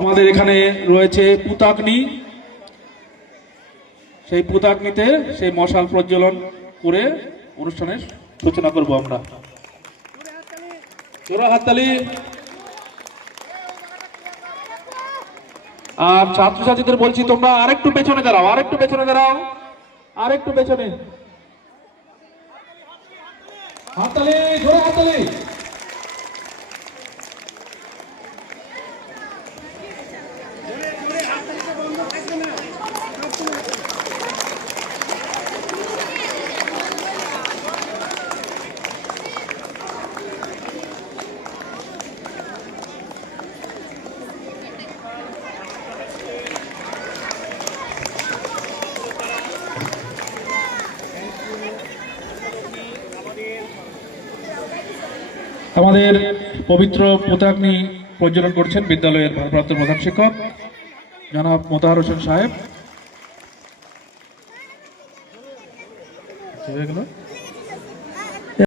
আমাদের এখানে রয়েছে পুতাগ্নি, সেই পুতাগ্নিতে সেই মশাল প্রজ্বলন করে অনুষ্ঠানের সূচনা করব আমরা। জোরে হাততালি। আর ছাত্রছাত্রীদের বলছি তোমরা আরেকটু পেছনে দাঁড়াও, আরেকটু পেছনে দাঁড়াও, আরেকটু পেছনে। হাততালি, জোরে হাততালি। আমাদের পবিত্র পুতাগ্নি প্রজ্বলন করছেন বিদ্যালয়ের ভারপ্রাপ্ত প্রধান শিক্ষক জনাব মোতাহার হোসেন সাহেব।